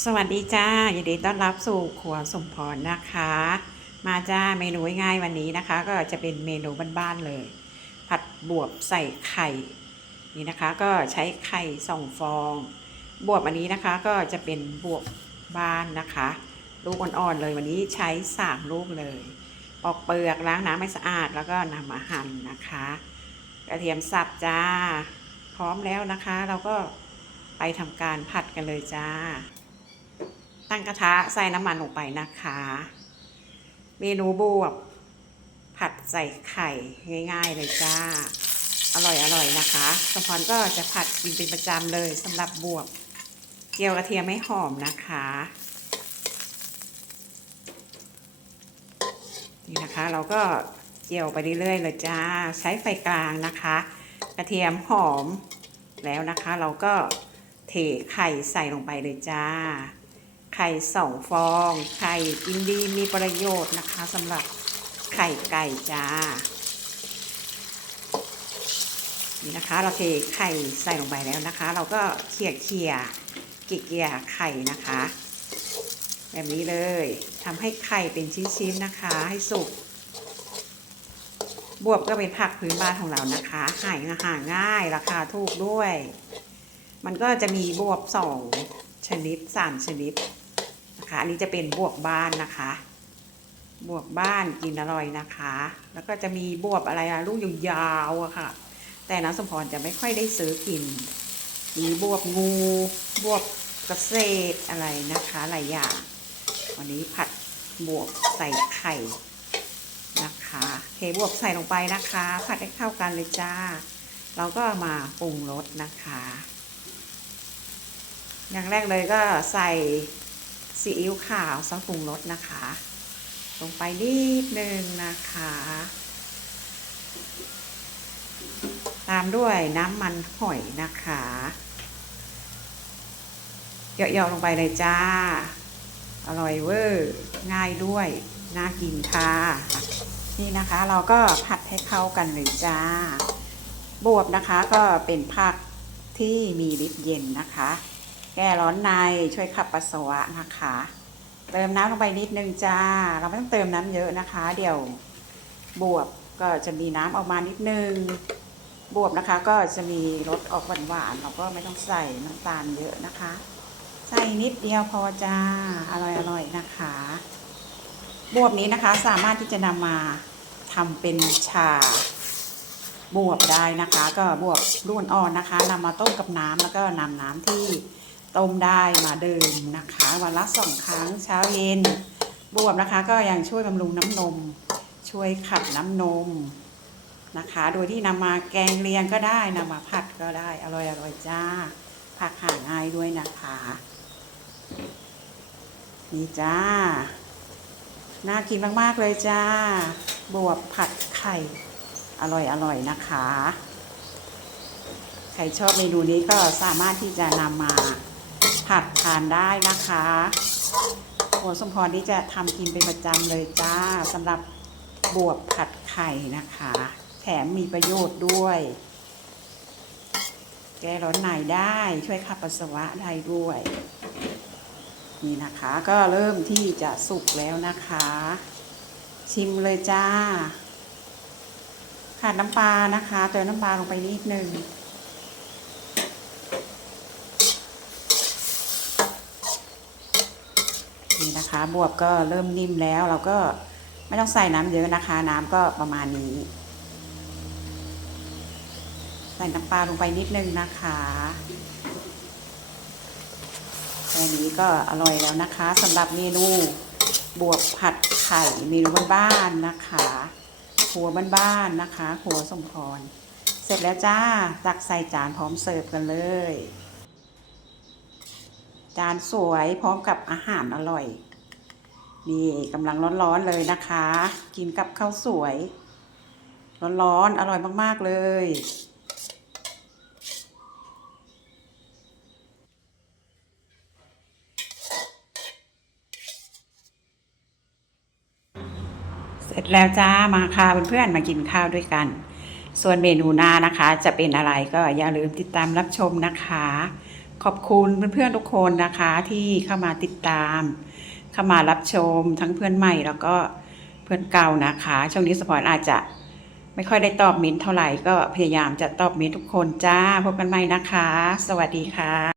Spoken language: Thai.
สวัสดีจ้ายินดีต้อนรับสู่ครัวสมพรนะคะ มาจ้าเมนูง่ายวันนี้นะคะ ก็จะเป็นเมนูบ้านๆเลย ผัดบวบใส่ไข่นี่นะคะ ก็ใช้ไข่สองฟอง บวบอันนี้นะคะก็จะเป็นบวบบ้านนะคะ ลูกอ่อนๆเลยวันนี้ใช้สามลูกเลยปอกเปลือกล้างน้ำให้สะอาดแล้วก็นำมาหั่นนะคะ กระเทียมสับจ้า พร้อมแล้วนะคะ เราก็ไปทำการผัดกันเลยจ้า ตั้งกระทะใส่น้ำมันลงไปนะคะ เมนูบวบ ผัดใส่ไข่ง่าย ๆ เลยจ้า อร่อยอร่อยนะคะสมพรก็จะผัดกินเป็นประจำเลยสำหรับบวบ เจียวกระเทียมไม่หอมนะคะ นี่นะคะเราก็เจียวไปเรื่อยๆเลยจ้า ใช้ไฟกลางนะคะ กระเทียมหอมแล้วนะคะ เราก็เทไข่ใส่ลงไปเลยจ้า ไข่สองฟอง ไข่กินดีมีประโยชน์นะคะสำหรับไข่ไก่จ้า นี่นะคะเราเทไข่ใส่ลงไปแล้วนะคะ เราก็เขี่ยเขี่ยเกี่ยไข่นะคะ แบบนี้เลยทำให้ไข่เป็นชิ้นๆนะคะ ให้สุกบวบก็เป็นผักพื้นบ้านของเรานะคะหายหาง่ายราคาถูกด้วย มันก็จะมีบวบสองชนิดสามชนิด อันนี้จะเป็นบวบบ้านนะคะ บวบบ้านกินอร่อยนะคะ แล้วก็จะมีบวบอะไรอะลูกยาวๆอะค่ะ แต่น้ำสมพรจะไม่ค่อยได้ซื้อกิน มีบวบงูบวบกระเกษอะไรนะคะหลายอย่าง วันนี้ผัดบวบใส่ไข่นะคะเทบวบใส่ลงไปนะคะ ผัดให้เข้ากันเลยจ้า เราก็มาปรุงรสนะคะ อย่างแรกเลยก็ใส่ ซีอิ๊วขาวซอสปรุงรสนะคะ ลงไปนิดนึงนะคะ ตามด้วยน้ำมันหอยนะคะเยาะๆลงไปเลยจ้า อร่อยเวอร์ ง่ายด้วย น่ากินค่ะ นี่นะคะเราก็ผัดให้เข้ากันเลยจ้า บวบนะคะก็เป็นผักที่มีฤทธิ์เย็นนะคะ แก้ร้อนในช่วยขับปัสสาวะนะคะ เติมน้ำลงไปนิดนึงจ้า เราไม่ต้องเติมน้ำเยอะนะคะ เดี๋ยวบวบก็จะมีน้ำออกมานิดนึง บวบนะคะก็จะมีรสออกหวานๆเราก็ไม่ต้องใส่น้ำตาลเยอะนะคะ ใส่นิดเดียวพอจ้าอร่อยๆนะคะ บวบนี้นะคะสามารถที่จะนำมาทำเป็นชาบวบได้นะคะ ก็บวบรุ่นอ่อนนะคะนำมาต้มกับน้ำแล้วก็นำน้ำที่ ต้มได้มาเดื่มนะคะ วันละสองครั้งเช้าเย็น บวบนะคะ ก็ยังช่วยบำรุงน้ำนม ช่วยขับน้ำนมนะคะ โดยที่นำมาแกงเลียงก็ได้นำมาผัดก็ได้ อร่อยอร่อยจ้า ผักหาง่ายด้วยนะคะ นี่จ้า น่ากินมากๆเลยจ้า บวบผัดไข่ อร่อยอร่อยนะคะ ใครชอบเมนูนี้ก็สามารถที่จะนำมา ผัดทานได้นะคะหัวสมพรนี่จะทำกินเป็นประจำเลยจ้าสำหรับบวบผัดไข่นะคะ แถมมีประโยชน์ด้วย แก้ร้อนในได้ช่วยขับปัสสาวะได้ด้วย นี่นะคะก็เริ่มที่จะสุกแล้วนะคะ ชิมเลยจ้าขาดน้ำปลานะคะเติมน้ำปลาลงไปนิดนึง นี่นะคะ บวบก็เริ่มนิ่มแล้ว เราก็ไม่ต้องใส่น้ำเยอะนะคะ น้ำก็ประมาณนี้ ใส่น้ำปลาลงไปนิดนึงนะคะแค่นี้ก็อร่อยแล้วนะคะสำหรับเมนูบวบผัดไข่เมนูบ้านๆนะคะหัวบ้านๆนะคะหัวสมพร เสร็จแล้วจ้าตักใส่จานพร้อมเสิร์ฟกันเลย จานสวยพร้อมกับอาหารอร่อย นี่กำลังร้อนๆเลยนะคะ กินกับข้าวสวย ร้อนๆอร่อยมากๆเลย เสร็จแล้วจ้ามาค่ะเพื่อนๆมากินข้าวด้วยกัน ส่วนเมนูหน้านะคะ จะเป็นอะไรก็อย่าลืมติดตามรับชมนะคะ ขอบคุณเพื่อนๆทุกคนนะคะที่เข้ามาติดตาม เข้ามารับชมทั้งเพื่อนใหม่แล้วก็เพื่อนเก่านะคะ ช่วงนี้สปอนอาจจะไม่ค่อยได้ตอบมิ้นเท่าไหร่ก็พยายามจะตอบมิ้นทุกคนจ้าพบกันใหม่นะคะ สวัสดีค่ะ